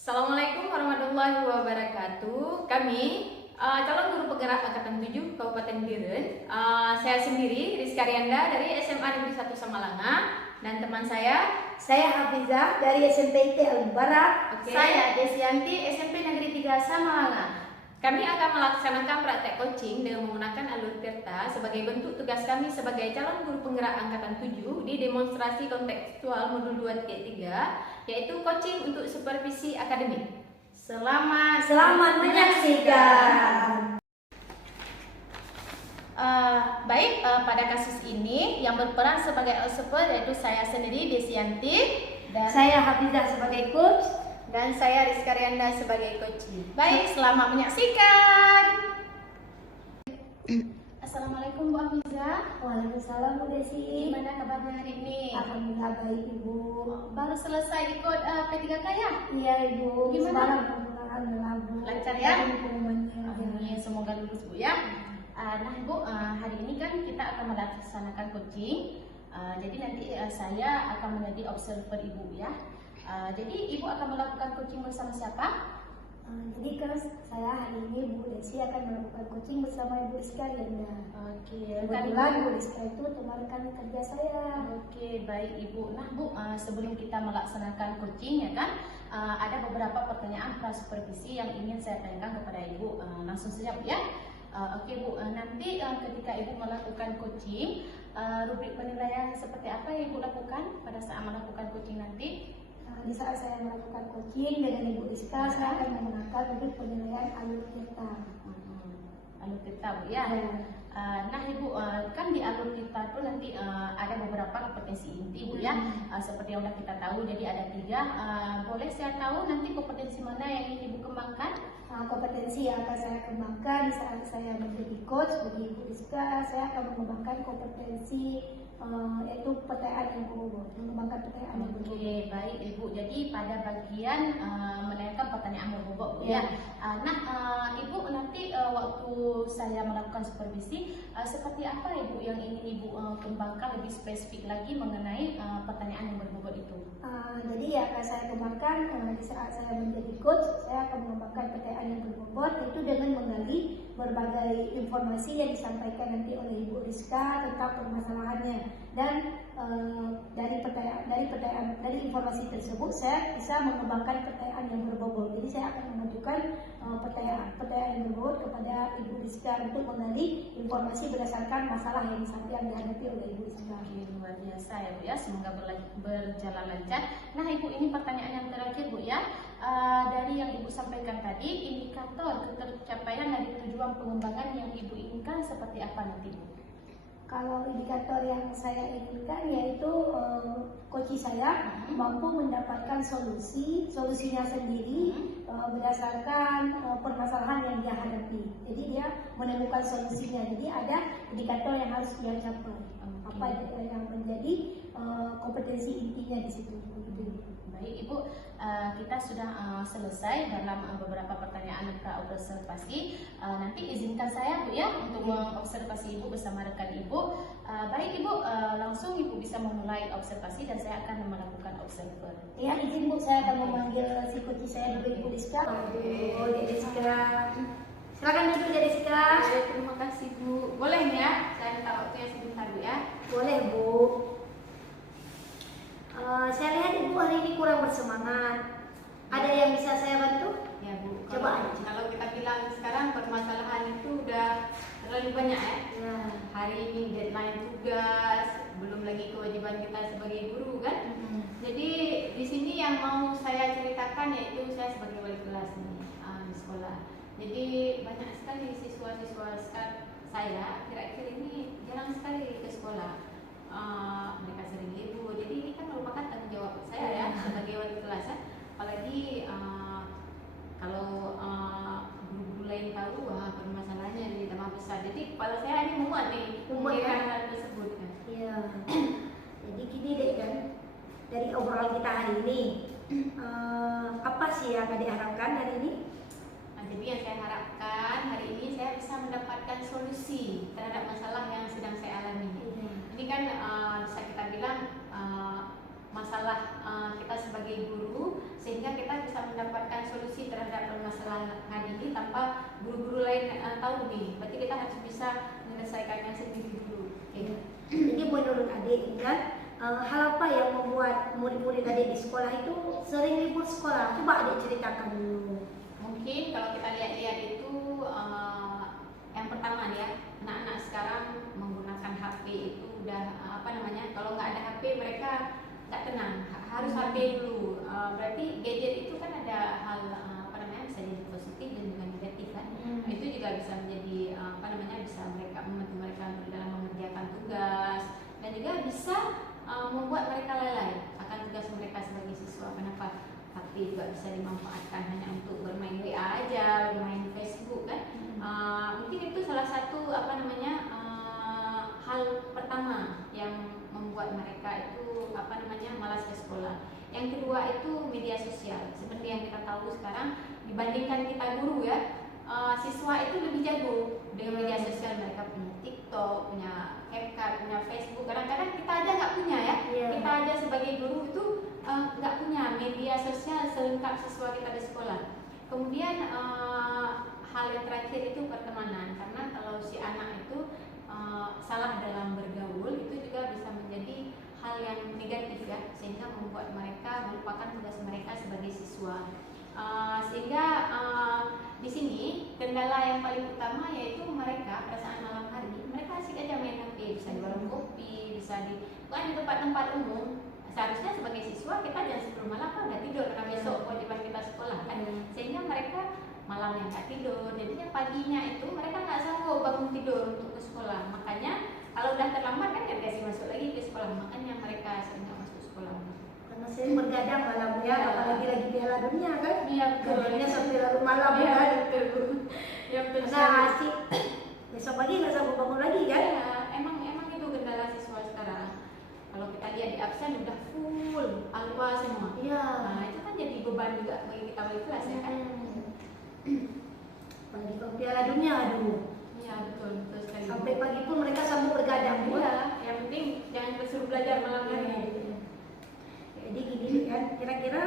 Assalamualaikum warahmatullahi wabarakatuh. Kami calon guru penggerak angkatan 7 Kabupaten Biren. Saya sendiri Rizka Rianda dari SMA Negeri 1 Samalanga dan teman saya Hafizah dari SMP IT Al Mubarak. Oke. Saya Desianti SMP Negeri 3 Samalanga. Kami akan melaksanakan praktek coaching dengan menggunakan alur tirta sebagai bentuk tugas kami sebagai calon guru penggerak angkatan 7 di demonstrasi kontekstual modul 2.3, yaitu coaching untuk supervisi akademik. Selamat menyaksikan. Baik, pada kasus ini yang berperan sebagai observer yaitu saya sendiri Desianti dan Saya Hafizah sebagai coach. Dan saya Rizka Rianda sebagai coaching. baik, selamat menyaksikan. Assalamualaikum Bu Hafizah. Waalaikumsalam Bu Desi. Gimana kabarnya hari ini? Alhamdulillah baik Ibu. Baru selesai ikut P3K ya? Iya Ibu. Gimana? Alhamdulillah Bu. Lancar ya? Pengumumannya. Amin, semoga lulus Bu ya. Nah Bu, hari ini kan kita akan melaksanakan coaching. Jadi nanti saya akan menjadi observer Ibu ya. Jadi Ibu akan melakukan coaching bersama siapa? Jadi kan saya hari ini Bu Desi akan melakukan coaching bersama Ibu Rizka Rianda. Oke, Kebetulan Bu Rizka itu teman rekan kerja saya. Oke, baik Ibu. Nah Bu, sebelum kita melaksanakan coaching ya kan, ada beberapa pertanyaan pra-supervisi yang ingin saya tanyakan kepada Ibu. Langsung saja Bu ya. Oke Bu, nanti ketika Ibu melakukan coaching, rubrik penilaian seperti apa yang Ibu lakukan pada saat melakukan coaching nanti? Di saat saya melakukan coaching dengan Ibu Rizka, saya akan menggunakan rubrik penilaian alur tirta. Alur tirta Bu ya. Nah Ibu, kan di alur tirta itu nanti ada beberapa kompetensi inti Bu ya. Seperti yang sudah kita tahu, jadi ada 3. Boleh saya tahu nanti kompetensi mana yang ingin Ibu kembangkan? Kompetensi yang akan saya kembangkan di saat saya menjadi coach bagi Ibu Rizka, saya akan mengembangkan kompetensi yaitu pertanyaan yang berbobot, mengembangkan pertanyaan yang berbobot. Oke, baik Ibu. Jadi pada bagian menanyakan pertanyaan berbobot Bu ya. Ibu nanti waktu saya melakukan supervisi, seperti apa Ibu yang ingin Ibu kembangkan lebih spesifik lagi mengenai pertanyaan yang berbobot itu? Jadi yang akan saya kembangkan di saat saya menjadi coach, saya akan mengembangkan pertanyaan yang berbobot itu dengan menggali berbagai informasi yang disampaikan nanti oleh Ibu Rizka tentang permasalahannya, dan dari informasi tersebut saya bisa mengembangkan pertanyaan yang berbobot. Jadi saya akan mengajukan pertanyaan yang berbobot kepada Ibu Rizka untuk menggali informasi berdasarkan masalah yang dihadapi oleh Ibu Rizka. Oke, luar biasa ya Bu ya, semoga berjalan lancar. Nah Ibu, ini pertanyaan yang terakhir Bu ya. Dari yang Ibu sampaikan tadi, indikator ketercapaian dari tujuan pengembangan yang Ibu inginkan seperti apa nanti Bu? Kalau indikator yang saya inginkan yaitu coach saya mampu mendapatkan solusinya sendiri berdasarkan permasalahan yang dia hadapi. Jadi dia menemukan solusinya. Jadi ada indikator yang harus dia capai. Apa yang menjadi kompetensi intinya di situ. Baik Ibu, kita sudah selesai dalam beberapa pertanyaan pra-observasi. Nanti izinkan saya Bu ya untuk mengobservasi Ibu bersama rekan Ibu. Baik Ibu, langsung Ibu bisa memulai observasi dan saya akan melakukan observer. Ya, izin Bu, saya akan memanggil si coach saya dulu, Ibu Rizka. Aduh, Dek Rizka. Silakan duduk Dek Rizka. Terima kasih Bu. Boleh nih ya? Saya minta waktunya sebentar Bu ya. Boleh Bu. Saya lihat Ibu hari ini kurang bersemangat. Ada yang bisa saya bantu? Ya Bu. Coba aja. Kalau kita bilang sekarang permasalahan itu udah terlalu banyak ya. Ya. Hari ini deadline tugas, belum lagi kewajiban kita sebagai guru kan. Jadi di sini yang mau saya ceritakan yaitu saya sebagai wali kelas nih di sekolah. Jadi banyak sekali siswa-siswa saya kira-kira ini jarang sekali ke sekolah. Mereka sering libur. Jadi ini kan merupakan tanggung jawab saya ya sebagai wali kelas ya. Apalagi kalau guru-guru lain tahu permasalahannya jadi tambah besar. Jadi kepala saya ini muat nih memikirkan hal tersebut kan. Iya. Jadi gini deh kan, dari obrolan kita hari ini, apa sih yang akan diharapkan hari ini? Jadi yang saya harapkan hari ini saya bisa mendapatkan solusi terhadap masalah yang sedang saya alami. Ini kan bisa kita bilang masalah kita sebagai guru, sehingga kita bisa mendapatkan permasalahan ini tanpa guru-guru lain tahu nih. Berarti kita harus bisa menyelesaikannya sendiri dulu. Oke. Jadi menurut adik kan hal apa yang membuat murid-murid adik di sekolah itu sering libur sekolah? Coba adik ceritakan dulu. Mungkin kalau kita lihat-lihat itu yang pertama nih ya, anak-anak sekarang menggunakan HP itu udah kalau nggak ada HP mereka nggak tenang, harus HP dulu. Berarti gadget itu kan ada hal bisa jadi positif dan juga negatif kan. Itu juga bisa menjadi bisa membantu mereka dalam mengerjakan tugas dan juga bisa membuat mereka lalai akan tugas mereka sebagai siswa. Kenapa? HP juga bisa dimanfaatkan hanya untuk bermain WA aja, bermain Facebook kan. Mungkin itu salah satu hal pertama yang membuat mereka itu malas ke sekolah. Yang kedua itu media sosial. Seperti yang kita tahu sekarang dibandingkan kita guru ya, siswa itu lebih jago dengan media sosial. Mereka punya TikTok, punya CapCut, punya Facebook. Kadang-kadang kita aja nggak punya ya. Kita aja sebagai guru itu nggak punya media sosial selengkap siswa kita di sekolah. Kemudian hal yang terakhir itu pertemanan, karena kalau si anak itu salah dalam bergaul itu juga bisa menjadi hal yang negatif ya, sehingga membuat mereka melupakan tugas mereka sebagai siswa. Sehingga di sini kendala yang paling utama yaitu mereka pada saat malam hari mereka asik aja main HP, bisa di warung kopi, bisa di tempat-tempat umum. Seharusnya sebagai siswa kita jam 10 malam kan udah tidur karena besok kewajiban kita sekolah kan. Sehingga mereka malamnya nggak tidur, jadinya paginya itu mereka nggak sanggup bangun tidur untuk ke sekolah. Makanya kalau udah terlambat kan nggak kasih masuk lagi ke sekolah, makanya mereka sering nggak masuk sekolah. Karena sering bergadang malam ya, apalagi lagi Piala Dunia kan. Iya, Gadangnya sampai larut malam Iya, kan. betul. Ya betul. Nah, asik. Besok pagi nggak sanggup bangun lagi kan. Ya, emang itu kendala siswa sekarang. Kalau kita lihat di absen udah full alfa semua. Iya. Nah, itu kan jadi beban juga bagi kita wali kelas ya kan. Apalagi kalau Piala Dunia, aduh. Iya, betul sekali. Sampai pagi pun mereka sanggup bergadang. Iya, yang penting jangan disuruh belajar malam hari. Jadi gini kan, kira-kira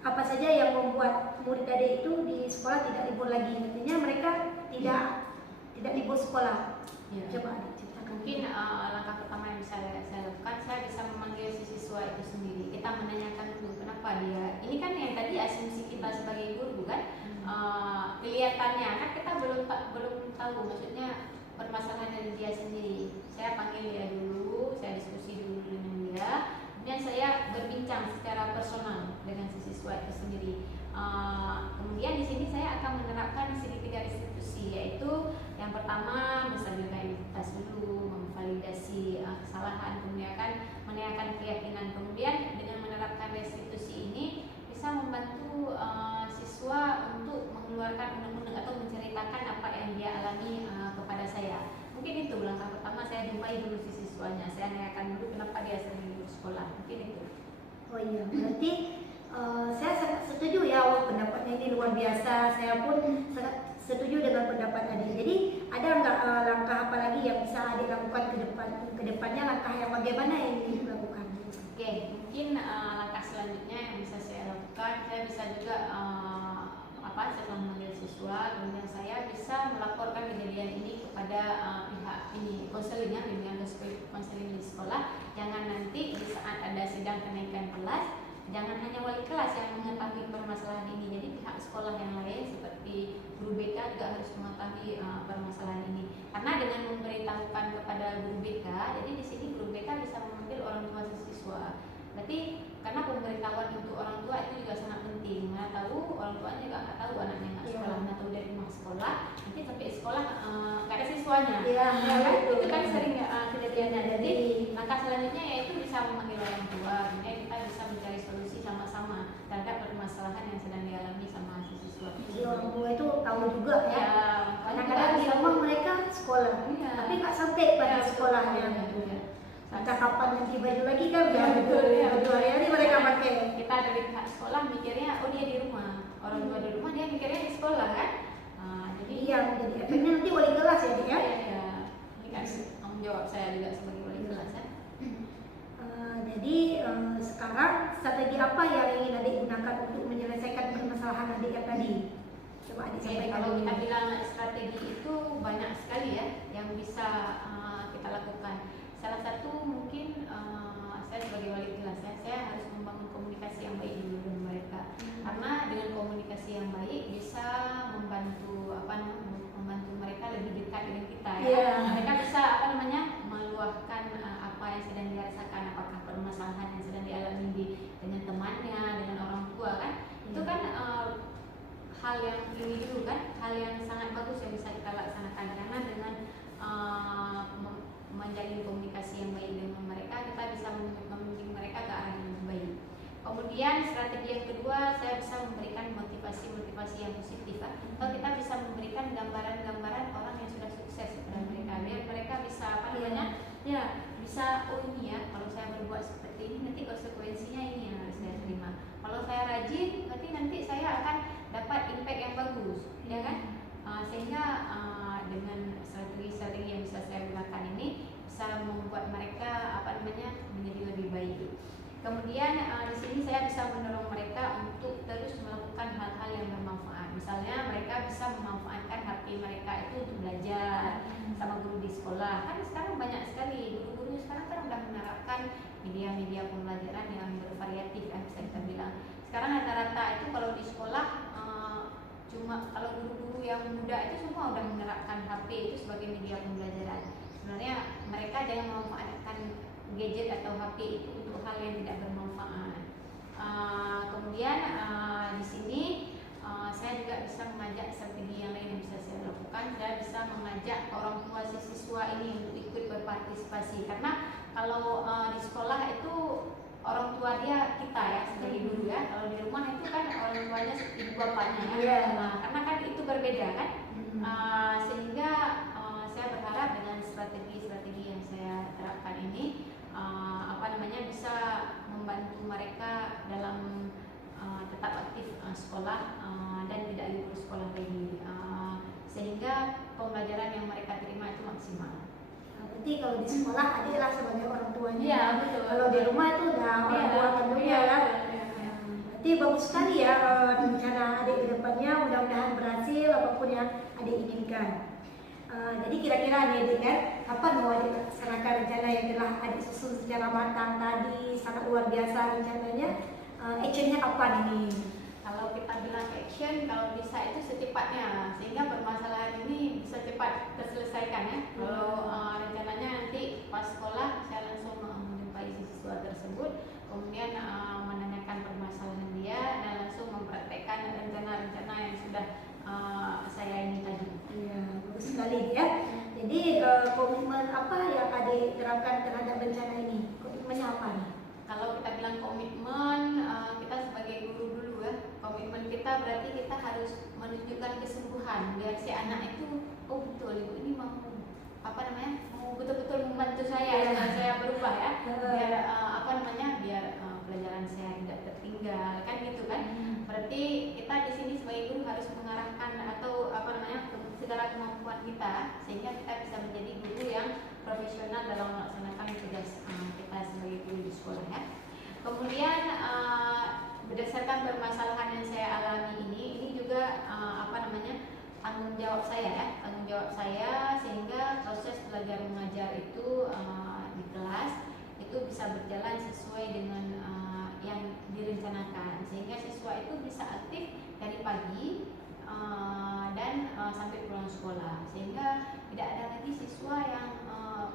apa saja yang membuat murid adik itu di sekolah tidak libur lagi? Artinya mereka tidak libur sekolah. Ya. Coba adik ceritakan. Mungkin langkah pertama yang bisa saya lakukan, saya bisa memanggil si siswa itu sendiri. Kita menanyakan dulu kenapa dia. Ini kan yang tadi asumsi kita sebagai guru kan. Kelihatannya kan kita belum tahu maksudnya permasalahan dari dia sendiri. Saya panggil dia dulu, saya diskusi dulu dengan dia, kemudian saya berbincang secara personal dengan si siswa itu sendiri. Kemudian di sini saya akan menerapkan tiga restitusi, yaitu yang pertama menstabilkan identitas dulu, memvalidasi kesalahan, kemudian menanyakan keyakinan. Kemudian dengan menerapkan restitusi ini bisa membantu siswa untuk mengeluarkan undang-undang atau menceritakan apa yang dia alami kepada saya. Mungkin itu langkah pertama, saya jumpai dulu si siswanya, saya tanyakan dulu kenapa dia sering libur sekolah. Mungkin itu. Oh iya, berarti saya sangat setuju ya, pendapatnya ini luar biasa. Saya pun sangat setuju dengan pendapat adik. Jadi ada nggak langkah apa lagi yang bisa adik lakukan ke depannya, langkah yang bagaimana yang dilakukan? Oke, mungkin langkah selanjutnya yang bisa saya lakukan, saya bisa juga setelah memanggil siswa, kemudian saya bisa melaporkan kejadian ini kepada pihak ini konselingnya, bimbingan konseling di sekolah. Jangan nanti di saat ada sidang kenaikan kelas, jangan hanya wali kelas yang mengetahui permasalahan ini. Jadi pihak sekolah yang lain seperti guru BK juga harus mengetahui permasalahan ini. Karena dengan memberitahukan kepada guru BK, jadi di sini guru BK bisa memanggil orang tua siswa. Berarti karena pemberitahuan untuk orang tua itu juga sangat penting. Mana tahu orang tuanya juga nggak tahu anaknya nggak sekolah, mana tahu dari rumah sekolah, nanti sampai sekolah nggak ada siswanya. Iya, kan? betul. Itu kan sering kejadiannya. Jadi langkah selanjutnya yaitu bisa memanggil orang tua, kemudian kita bisa mencari solusi sama-sama terhadap permasalahan yang sedang dialami sama si siswa. Jadi orang tua itu tahu juga ya. Ya, Kadang-kadang di rumah mereka sekolah, Iya. tapi nggak sampai pada Ya, sekolahnya. betul, ya. Entah kapan nanti baju lagi kan udah Betul, ya. baju hari-hari mereka pakai. Kita dari pihak sekolah mikirnya oh dia di rumah, orang tua di rumah, dia mikirnya di sekolah kan. Jadi Iya, jadi efeknya nanti wali kelas ya, Dik, ya. ya, ini kan tanggung jawab saya juga sebagai wali kelas ya. Jadi sekarang strategi apa yang ingin adik gunakan untuk menyelesaikan permasalahan adik yang tadi? Coba adik Oke, sampaikan kalau dulu. kita bilang strategi itu banyak sekali ya yang bisa kita lakukan. Salah satu mungkin saya sebagai wali kelas ya, saya harus membangun komunikasi yang baik dulu dengan mereka. Karena dengan komunikasi yang baik bisa membantu membantu mereka lebih dekat dengan kita ya. Iya. Mereka bisa meluahkan apa yang sedang dirasakan, apakah permasalahan yang sedang dialami dengan temannya, dengan orang tua kan. Itu kan hal yang ini dulu kan, hal yang sangat bagus yang bisa kita laksanakan, karena dengan menjalin komunikasi yang baik dengan mereka, kita bisa membimbing mereka ke arah yang lebih baik. Kemudian strategi yang kedua, saya bisa memberikan motivasi yang positif kan. Kalau kita bisa memberikan gambaran-gambaran orang yang sudah sukses kepada mereka, biar mereka bisa ya bisa, oh ini ya, kalau saya berbuat seperti ini nanti konsekuensinya ini yang harus saya terima. Kalau saya rajin, berarti nanti saya akan dapat impact yang bagus, ya kan? Sehingga dengan strategi-strategi yang bisa saya gunakan ini bisa membuat mereka menjadi lebih baik. Kemudian di sini saya bisa mendorong mereka untuk terus melakukan hal-hal yang bermanfaat. Misalnya mereka bisa memanfaatkan HP mereka itu untuk belajar sama guru di sekolah. Kan sekarang banyak sekali guru-guru sekarang kan udah menerapkan media-media pembelajaran yang bervariatif ya, bisa kita bilang. Sekarang rata-rata itu kalau di sekolah cuma kalau guru-guru yang muda itu semua udah menerapkan HP itu sebagai media pembelajaran. Sebenarnya mereka jangan memanfaatkan gadget atau HP itu untuk hal yang tidak bermanfaat. Kemudian di sini saya juga bisa mengajak strategi yang lain yang bisa saya lakukan. Saya bisa mengajak orang tua si siswa ini untuk ikut berpartisipasi, karena kalau di sekolah itu orang tua dia kita ya sebagai guru ya. Kalau di rumah itu kan orang tuanya ibu bapaknya ya. Karena kan itu berbeda kan. Sehingga saya berharap dengan strategi-strategi yang saya terapkan ini bisa membantu mereka dalam tetap aktif sekolah dan tidak libur sekolah lagi, sehingga pembelajaran yang mereka terima itu maksimal. Berarti kalau di sekolah adiklah sebagai orang tuanya. Iya, betul. Kalau di rumah itu udah orang tua kandungnya ya. Berarti bagus sekali ya rencana adik ke depannya, mudah-mudahan berhasil apapun yang adik inginkan. Jadi kira-kira nih adik kan, kapan mau adik laksanakan rencana yang telah adik susun secara matang tadi, sangat luar biasa rencananya. Actionnya kapan ini? Kalau kita bilang action, kalau bisa itu secepatnya, sehingga permasalahan ini bisa cepat terselesaikan ya. Kalau rencananya nanti pas sekolah saya langsung menjumpai siswa tersebut, kemudian menanyakan permasalahan dia dan langsung mempraktekkan rencana-rencana yang sudah saya ini tadi. Iya, bagus sekali ya. Jadi komitmen apa yang adik terapkan terhadap rencana ini? Komitmennya apa nih? Kalau kita bilang komitmen, kita sebagai guru dulu ya, komitmen kita berarti kita harus menunjukkan kesungguhan biar si anak itu, oh betul ibu ini mau mau betul-betul membantu saya supaya saya berubah ya, biar biar pelajaran saya tidak tertinggal kan gitu kan. Berarti kita di sini sebagai guru harus mengarahkan atau segala kemampuan kita sehingga kita bisa menjadi guru yang profesional dalam melaksanakan tugas kita sebagai guru di sekolah ya. Kemudian berdasarkan permasalahan yang saya alami ini juga tanggung jawab saya ya, tanggung jawab saya sehingga proses belajar mengajar itu di kelas itu bisa berjalan sesuai dengan yang direncanakan, sehingga siswa itu bisa aktif dari pagi dan sampai pulang sekolah, sehingga tidak ada lagi siswa yang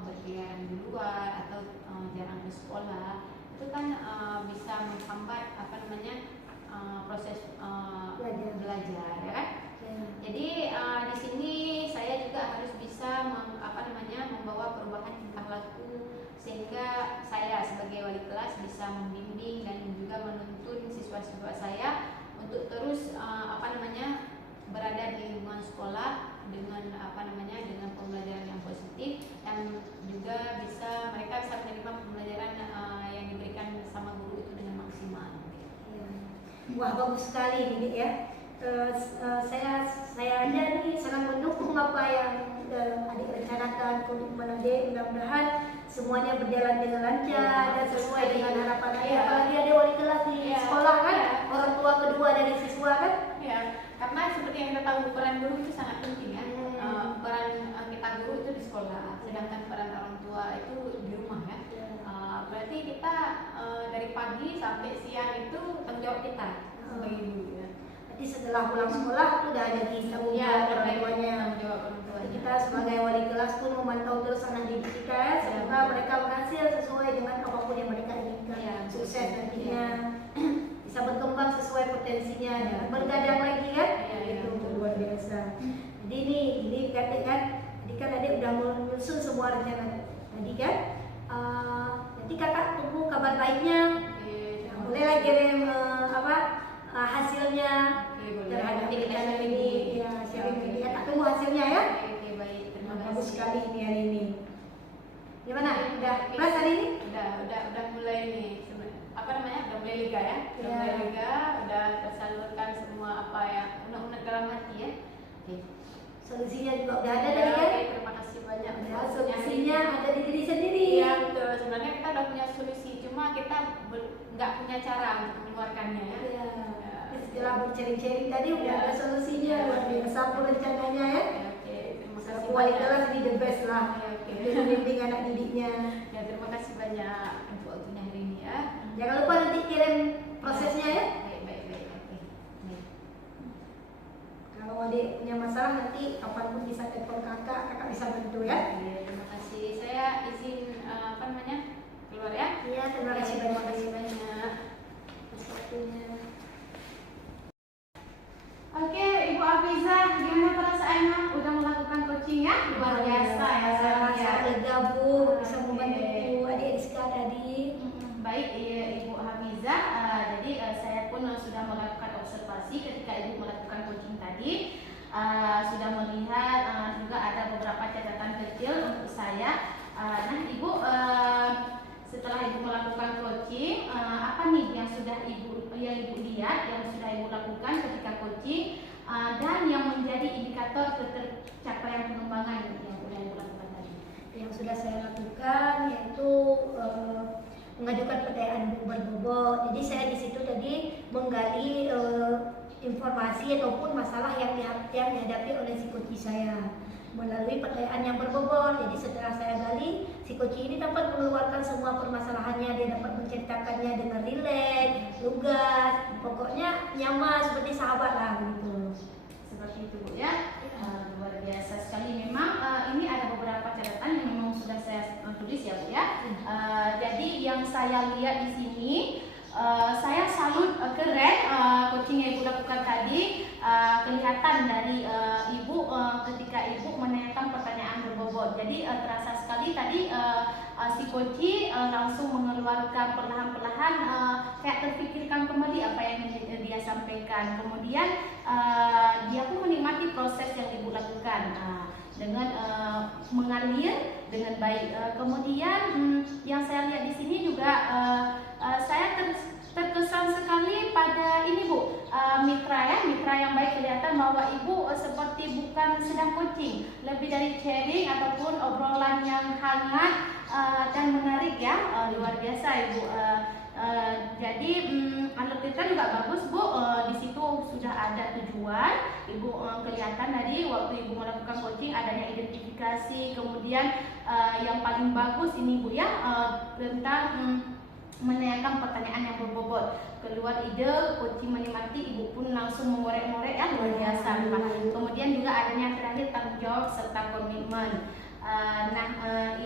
berkeliaran di luar atau jarang ke sekolah. Itu kan bisa menghambat proses belajar ya kan. Jadi di sini saya juga harus bisa membawa perubahan tingkah laku sehingga saya sebagai wali kelas bisa membimbing dan juga menuntun siswa-siswa saya untuk terus berada di lingkungan sekolah dengan dengan pembelajaran yang positif dan juga mereka bisa menerima pembelajaran yang diberikan sama guru itu dengan maksimal. Wah, bagus sekali ini ya. Saya aja nih sangat mendukung apa yang adik rencanakan, komitmen adik. Mudah-mudahan semuanya berjalan dengan lancar dan sesuai dengan harapan adik. Apalagi ada wali kelas di sekolah kan, orang tua kedua dari siswa kan. sekolah, sedangkan peran orang tua itu di rumah ya. Berarti kita dari pagi sampai siang itu tanggung jawab kita sebagai ibu ya. Jadi setelah pulang sekolah itu udah ada di tanggung jawab orang tuanya. Tanggung jawab orang tuanya. Kita sebagai wali kelas pun memantau terus anak didik kita ya, semoga mereka berhasil sesuai dengan apapun yang mereka inginkan. Ya, Sukses betul. nantinya, bisa berkembang sesuai potensinya, jangan bergadang lagi kan? Ya, Itu luar biasa. Jadi ini kan adik udah menyusun semua rencana tadi kan. Nanti kakak tunggu kabar baiknya. Oke, Bolehlah kirim hasilnya terhadap Nanti kita rencana sharing ini. di- Ya, sharing ini. Ya, tak tunggu hasilnya ya. Oke, baik. Terima Bagus kasih. sekali ini hari ini. Gimana? Udah kelas hari ini? Udah mulai nih. Apa namanya? Udah mulai liga ya. Udah Ya. mulai liga, udah tersalurkan semua apa yang unek-unek dalam hati ya. Oke. Solusinya juga udah ada tadi Ya, kan? oke, terima kasih banyak. Ya, solusinya ada di diri sendiri. Iya betul. Sebenarnya kita udah punya solusi, cuma kita nggak punya cara untuk mengeluarkannya ya. Ya. Setelah bercaring-caring tadi udah Ya. ada solusinya. Luar biasa pun rencananya ya. Oke, terima kasih Selaku wali banyak. kelas ini the best lah. Oke. Membimbing anak didiknya. Ya, terima kasih banyak untuk waktunya hari ini ya. Jangan lupa nanti kirim prosesnya ya. Baik. Oke. Baik. Kalau adik punya masalah nanti kapanpun bisa telepon kakak bisa bantu ya. Oke, terima kasih. Saya izin apa namanya keluar ya. Iya, terima kasih Terima banyak. kasih banyak. Atas waktunya. Oke, Ibu Afiza, gimana perasaannya udah melakukan coaching ya? Luar biasa ya saya Sangat lihat. lega Bu, bisa membantu adik Rizka tadi. Baik, Ibu Hafiza. Jadi saya pun sudah melakukan observasi ketika Ibu melakukan coaching tadi. Sudah melihat juga ada beberapa catatan kecil untuk saya. Nah, Ibu setelah Ibu melakukan coaching, apa nih yang sudah Ibu lihat, yang sudah Ibu lakukan ketika coaching, dan yang menjadi indikator tercapaian pengembangan yang sudah Ibu lakukan tadi? Yang sudah saya lakukan yaitu mengajukan pertanyaan berbobot. Jadi saya di situ tadi menggali informasi ataupun masalah yang dihadapi oleh si coach saya melalui pertanyaan yang berbobot. Jadi setelah saya gali, si coach ini dapat mengeluarkan semua permasalahannya, dia dapat menceritakannya dengan rileks, lugas, pokoknya nyaman seperti sahabat lah gitu. Seperti itu Bu ya. Luar biasa sekali memang. Ini ada beberapa catatan yang memang sudah saya tulis ya Bu ya. Jadi yang saya lihat di sini, saya salut, keren coaching yang Ibu lakukan tadi. Kelihatan dari Ibu ketika Ibu menanyakan pertanyaan berbobot. Jadi terasa sekali tadi si coach langsung mengeluarkan perlahan-perlahan, kayak terpikirkan kembali apa yang dia sampaikan. Kemudian dia pun menikmati proses yang Ibu lakukan dengan mengalir dengan baik. Kemudian yang saya lihat di sini juga saya terkesan sekali pada ini Bu, mitra yang baik. Kelihatan bahwa Ibu seperti bukan sedang coaching, lebih dari sharing ataupun obrolan yang hangat dan menarik ya. Luar biasa Ibu. Jadi alur kita juga bagus Bu. Di situ sudah ada tujuan. Ibu kelihatan tadi waktu Ibu melakukan coaching adanya identifikasi. Kemudian yang paling bagus ini Bu ya, tentang menanyakan pertanyaan yang berbobot. Keluar ide, coaching menikmati, Ibu pun langsung mengorek-ngorek ya, luar biasa. Kemudian juga adanya terakhir tanggung jawab serta komitmen.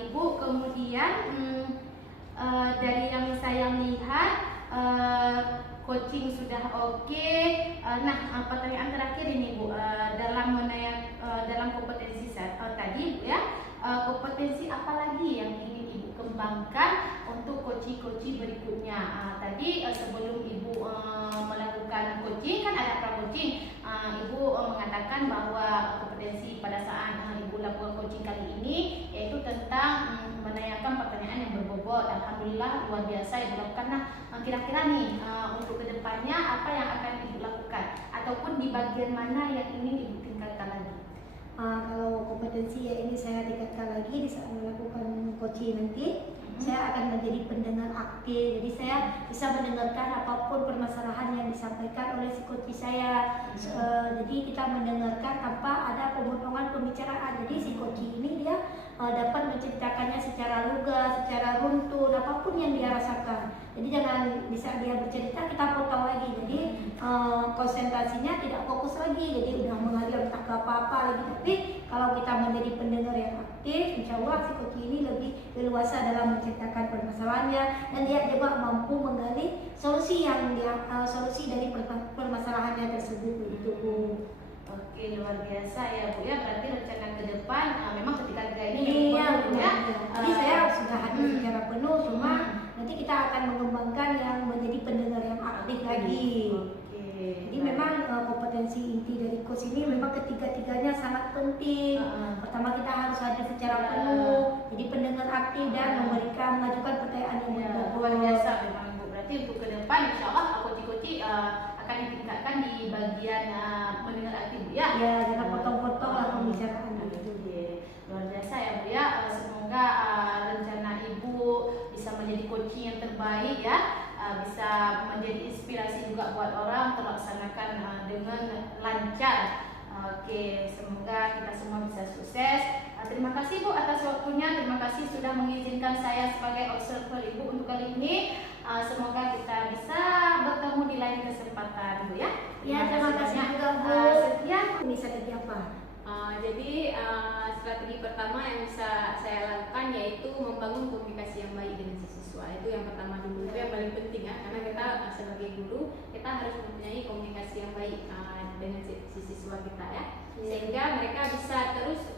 Ibu kemudian dari yang saya lihat coaching sudah oke. Pertanyaan terakhir ini Bu, dalam kompetensi saya tadi Bu ya, kompetensi apa lagi yang ingin Ibu kembangkan untuk coaching berikutnya? Tadi sebelum Ibu melakukan coaching kan ada pra-coaching. Ibu mengatakan bahwa kompetensi pada saat Ibu lakukan coaching kali ini yaitu tentang menanyakan pertanyaan yang berbobot. Alhamdulillah luar biasa Ibu lakukan. Kira-kira nih untuk kedepannya apa yang akan Ibu lakukan ataupun di bagian mana yang ingin Ibu tingkatkan lagi? Kalau kompetensi ya ini saya tingkatkan lagi di saat melakukan coaching nanti. Saya akan menjadi pendengar aktif. Jadi saya bisa mendengarkan apapun permasalahan yang disampaikan oleh si coach saya. Jadi kita mendengarkan tanpa ada pemotongan pembicaraan. Jadi si coach ini dia dapat menceritakannya secara lugas, secara runtun, apapun yang dia rasakan. Jadi jangan bisa dia bercerita kita potong lagi. Jadi konsentrasinya tidak fokus lagi. Jadi udah mengalir tak ke apa-apa lagi. Tapi kalau kita menjadi pendengar yang aktif, insya Allah si Koci ini lebih leluasa dalam menceritakan permasalahannya, dan dia juga mampu menggali solusi solusi dari permasalahannya tersebut itu, Bu. Oke, luar biasa ya Bu ya. Berarti rencana ke depan memang ketika ini Iya, Bu ya. Jadi saya sudah hadir secara penuh, cuma nanti kita akan mengembangkan yang menjadi pendengar yang aktif lagi. Jadi memang kompetensi inti dari coach ini memang ketiga-tiganya sangat penting. Pertama kita harus hadir secara penuh, jadi pendengar aktif dan mengajukan pertanyaan yang luar biasa memang Bu. Berarti untuk ke depan insya Allah coach-coach akan ditingkatkan di bagian mendengar aktif Bu ya. Ya, jangan potong-potong lah pembicaraan itu. Luar biasa ya Bu ya. Semoga rencana Ibu bisa menjadi coaching yang terbaik ya. Bisa menjadi inspirasi juga buat orang, terlaksanakan dengan lancar. Oke, semoga kita semua bisa sukses. Terima kasih Bu atas waktunya. Terima kasih sudah mengizinkan saya sebagai observer Ibu untuk kali ini. Semoga kita bisa bertemu di lain kesempatan Bu ya. Ya, terima kasih juga Bu. Sekian. Ini strategi apa? Jadi strategi pertama yang bisa saya lakukan yaitu membangun komunikasi yang baik dengan siswa. Itu yang pertama dulu, itu yang paling penting ya, karena kita sebagai guru kita harus mempunyai komunikasi yang baik dengan siswa kita ya, sehingga mereka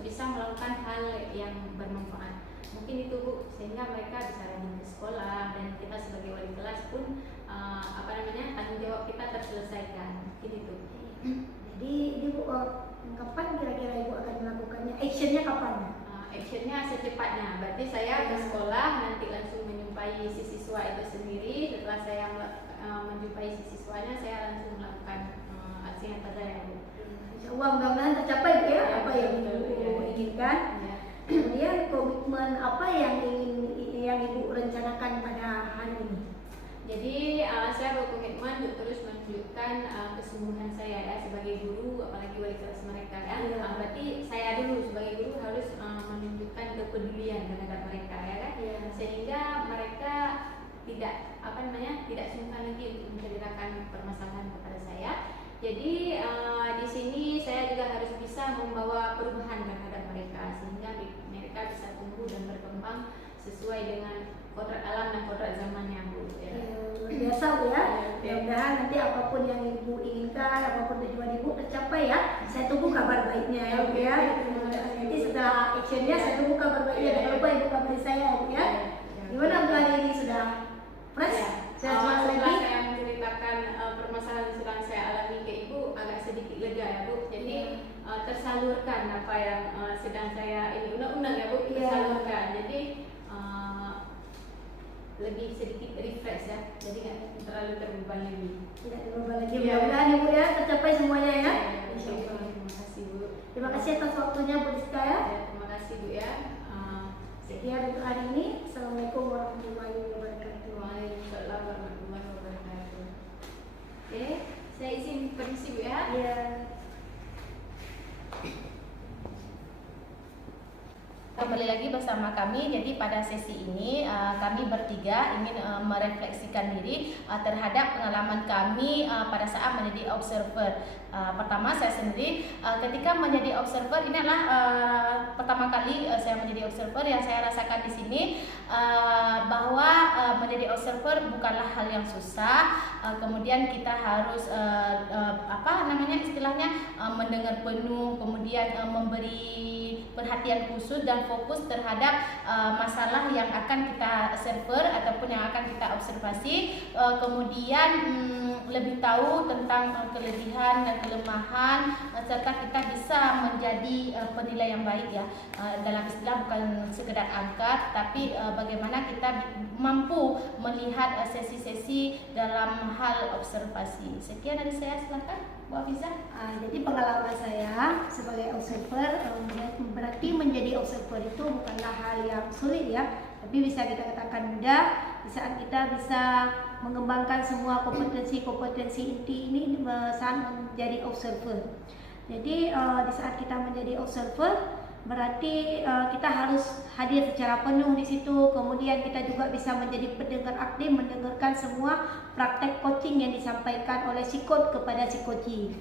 bisa melakukan hal yang bermanfaat. Mungkin itu Bu, sehingga mereka bisa rajin ke sekolah dan kita sebagai wali kelas pun tanggung jawab kita terselesaikan. Mungkin itu. Jadi Ibu kapan kira-kira Ibu akan melakukannya? Actionnya kapan? Actionnya secepatnya. Berarti saya ke sekolah nanti langsung menjumpai si siswa itu sendiri. Setelah saya menjumpai si siswanya, saya langsung melakukan aksi yang saya. Insya Allah mudah-mudahan tercapai Bu ya, apa yang Ibu inginkan. Ya. Kemudian komitmen apa yang Ibu rencanakan pada hari ini? Jadi saya berkomitmen untuk terus menunjukkan kesungguhan saya ya sebagai guru, apalagi wali kelas mereka ya. Berarti saya dulu sebagai guru harus menunjukkan kepedulian terhadap mereka ya kan, sehingga mereka tidak sungkan lagi untuk menceritakan permasalahan kepada saya. Jadi di sini saya juga harus bisa membawa perubahan terhadap mereka, sehingga mereka bisa tumbuh dan berkembang sesuai dengan kodrat alam dan kodrat zamannya Bu ya. Biasa Bu ya. Mudah-mudahan nanti apapun yang Ibu inginkan, apapun tujuan Ibu tercapai ya. Saya tunggu kabar baiknya ya Bu ya. Nanti setelah actionnya saya tunggu kabar baiknya. Jangan lupa Ibu kabari saya Bu ya. Gimana Bu hari ini, sudah fresh? Setelah saya menceritakan permasalahan yang sedang saya alami ke Ibu, agak sedikit lega ya Bu. Jadi tersalurkan apa yang sedang saya ini undang-undang ya Bu, tersalurkan. Jadi lebih sedikit refresh ya, jadi nggak terlalu terbeban lagi. Tidak terbeban lagi. Mudah-mudahan Ibu ya tercapai semuanya ya. Terima kasih Bu. Terima kasih atas waktunya Bu Rizka ya. Terima kasih Bu ya. Sekian untuk hari ini. Assalamualaikum warahmatullahi wabarakatuh. Waalaikumsalam warahmatullahi wabarakatuh. Oke, saya izin permisi Bu ya. Iya. Kembali lagi bersama kami. Jadi pada sesi ini kami bertiga ingin merefleksikan diri terhadap pengalaman kami pada saat menjadi observer. Pertama saya sendiri ketika menjadi observer, ini adalah pertama kali saya menjadi observer. Yang saya rasakan di sini bahwa menjadi observer bukanlah hal yang susah. Kemudian kita harus istilahnya mendengar penuh, kemudian memberi perhatian khusus dan fokus terhadap masalah yang akan kita server ataupun yang akan kita observasi. Kemudian lebih tahu tentang kelebihan dan kelemahan, serta kita bisa menjadi penilai yang baik ya. Dalam istilah bukan sekedar angka, tapi bagaimana kita mampu melihat sesi-sesi dalam hal observasi. Sekian dari saya, silakan Bu Afiza. Jadi pengalaman saya sebagai observer, berarti menjadi observer itu bukanlah hal yang sulit ya, tapi bisa kita katakan mudah di saat kita bisa mengembangkan semua kompetensi inti ini saat menjadi observer. Jadi di saat kita menjadi observer, Berarti kita harus hadir secara penuh di situ. Kemudian kita juga bisa menjadi pendengar aktif, mendengarkan semua praktek coaching yang disampaikan oleh psikot kepada psikoci.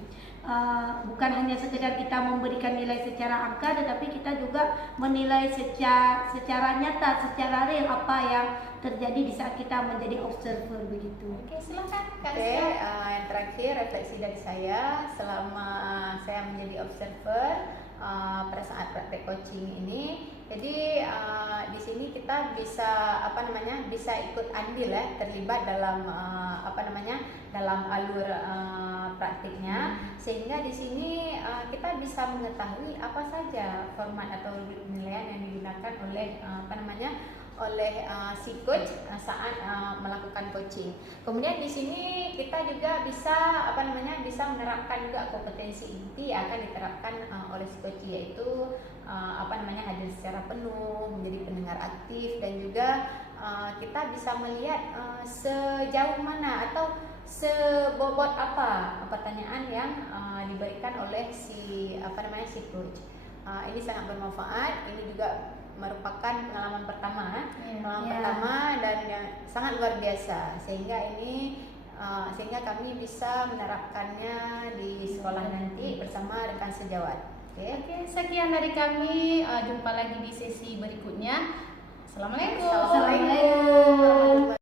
Bukan hanya sekedar kita memberikan nilai secara angka, tetapi kita juga menilai secara nyata, secara real apa yang terjadi di saat kita menjadi observer begitu. Oke, silakan Kak Oke, Rizka. yang terakhir refleksi dari saya selama saya menjadi observer pada saat praktek coaching ini. Jadi di sini kita bisa bisa ikut andil ya, terlibat dalam dalam alur praktiknya, sehingga di sini kita bisa mengetahui apa saja format atau penilaian yang digunakan oleh oleh si coach saat melakukan coaching. Kemudian di sini kita juga bisa bisa menerapkan juga kompetensi inti yang akan diterapkan oleh si coach, yaitu hadir secara penuh, menjadi pendengar aktif, dan juga kita bisa melihat sejauh mana atau sebobot apa pertanyaan yang diberikan oleh si coach. Ini sangat bermanfaat. Ini juga merupakan pengalaman pertama, dan yang sangat luar biasa, sehingga kami bisa menerapkannya di sekolah nanti bersama rekan sejawat. Oke, sekian dari kami. Jumpa lagi di sesi berikutnya. Assalamualaikum. Assalamualaikum.